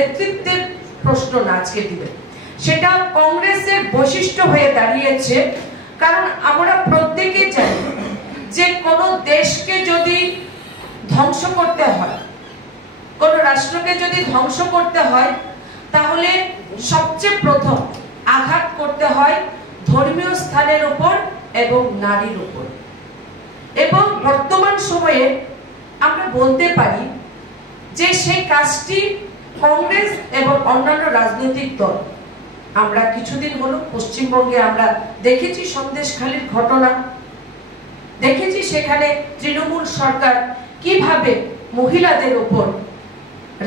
নেতৃত্বের প্রশ্ন না আজকে দিবে, সেটা কংগ্রেসের বৈশিষ্ট্য হয়ে দাঁড়িয়েছে। কারণ আমরা প্রত্যেকে জানি যে কোন দেশকে যদি ধ্বংস করতে হয়, কোন রাষ্ট্রকে যদি ধ্বংস করতে হয়, তাহলে সবচেয়ে প্রথম আঘাত করতে হয় ধর্মীয় স্থানের উপর এবং নারীর উপর। এবং বর্তমান সময়ে আমরা বলতে পারি যে সেই কাজটি কংগ্রেস এবং অন্যান্য রাজনৈতিক দল, আমরা কিছুদিন হলো পশ্চিমবঙ্গে আমরা দেখেছি সন্দেশখালীর ঘটনা, দেখেছি সেখানে তৃণমূল সরকার কিভাবে মহিলাদের উপর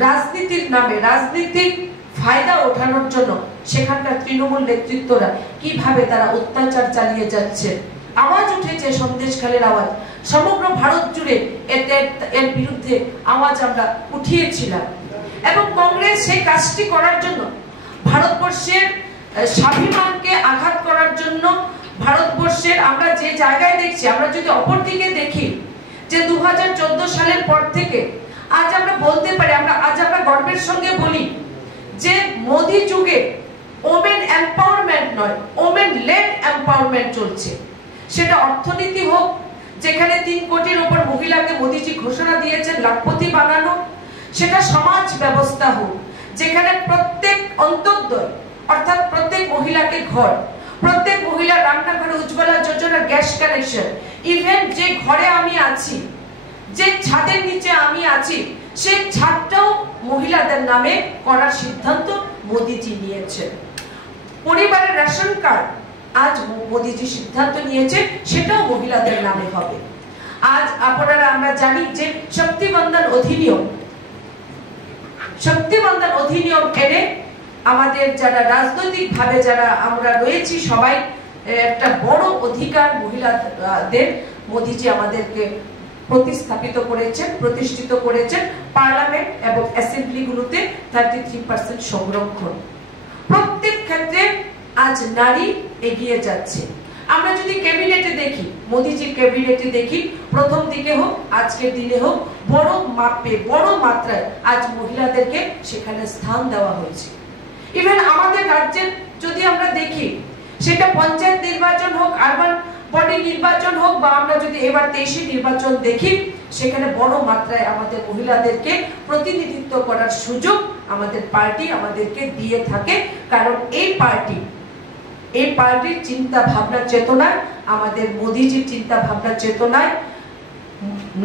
রাজনীতির নামে, রাজনীতিক ফায়দা ওঠানোর জন্য সেখানকার তৃণমূল নেতৃত্বরা কিভাবে তারা অত্যাচার চালিয়ে যাচ্ছে। আওয়াজ উঠেছে সন্দেশখালীর আওয়াজ, সমগ্র ভারত জুড়ে এর বিরুদ্ধে আওয়াজ আমরা উঠিয়েছিলাম। এবং কংগ্রেস সেই কাজটি করার জন্য, ভারতবর্ষের স্বাভিমানকে আঘাত করার জন্য, ভারতবর্ষের আমরা যে জায়গায় দেখছি, আমরা যদি অপরদিকে দেখি যে 2014 সালের পর থেকে আজ আমরা বলতে পারি, আজ আমরা গর্বের সঙ্গে বলি যে মোদি যুগে ওমেন এম্পাওয়ারমেন্ট নয়, ওমেন লেড এম্পাওয়ারমেন্ট চলছে। সেটা অর্থনীতি হোক, যেখানে 3 কোটির উপর মহিলাকে মোদিজি ঘোষণা দিয়েছেন লাখপতি বানানো, সেটা সমাজ ব্যবস্থা হোক, যেখানে প্রত্যেক অন্তর্দয় অর্থাৎ প্রত্যেক মহিলাকে ঘর, প্রত্যেক মহিলা রান্নাঘরে উজ্জ্বলা যোজনার গ্যাস কানেকশন, ইভেন যে ঘরে আমি আছি, যে ছাদের নিচে আমি আছি, সেই ছাদটাও মহিলাদের নামে করার সিদ্ধান্ত মোদিজি নিয়েছে। পরিবারের রেশন কার্ড আজ মোদিজি সিদ্ধান্ত নিয়েছে সেটাও মহিলাদের নামে হবে। আজ আপনারা আমরা জানি যে শক্তিবন্ধন অধিনিয়ম এনে আমাদের যারা রাজনৈতিক ভাবে যারা আমরা রয়েছি সবাই একটা বড় অধিকার মহিলাদের মোদিজি আমাদেরকে প্রতিষ্ঠিত করেছেন। পার্লামেন্ট এবং অ্যাসেম্বলিগুলোতে 33% সংরক্ষণ, প্রত্যেক ক্ষেত্রে আজ নারী এগিয়ে যাচ্ছে। আমরা যদি ক্যাবিনেটে দেখি, মোদিজির ক্যাবিনেটে দেখি, প্রথম দিকে হোক আজকের দিনে হোক, বড় মাপে বড় মাত্রায় আজ মহিলাদেরকে সেখানে স্থান দেওয়া হয়েছে। ইভেন আমাদের রাজ্যের যদি আমরা দেখি, সেটা পঞ্চায়েত নির্বাচন হোক, আরবান বডি নির্বাচন হোক, বা আমরা যদি এবার 23 নির্বাচন দেখি, সেখানে বড় মাত্রায় আমাদের মহিলাদেরকে প্রতিনিধিত্ব করার সুযোগ আমাদের পার্টি আমাদেরকে দিয়ে থাকে। কারণ এই পার্টির চিন্তা ভাবনা চেতনায়, আমাদের মোদিজির চিন্তা ভাবনা চেতনায়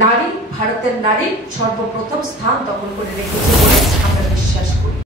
নারী, ভারতের নারী সর্বপ্রথম স্থান দখল করে রেখেছে।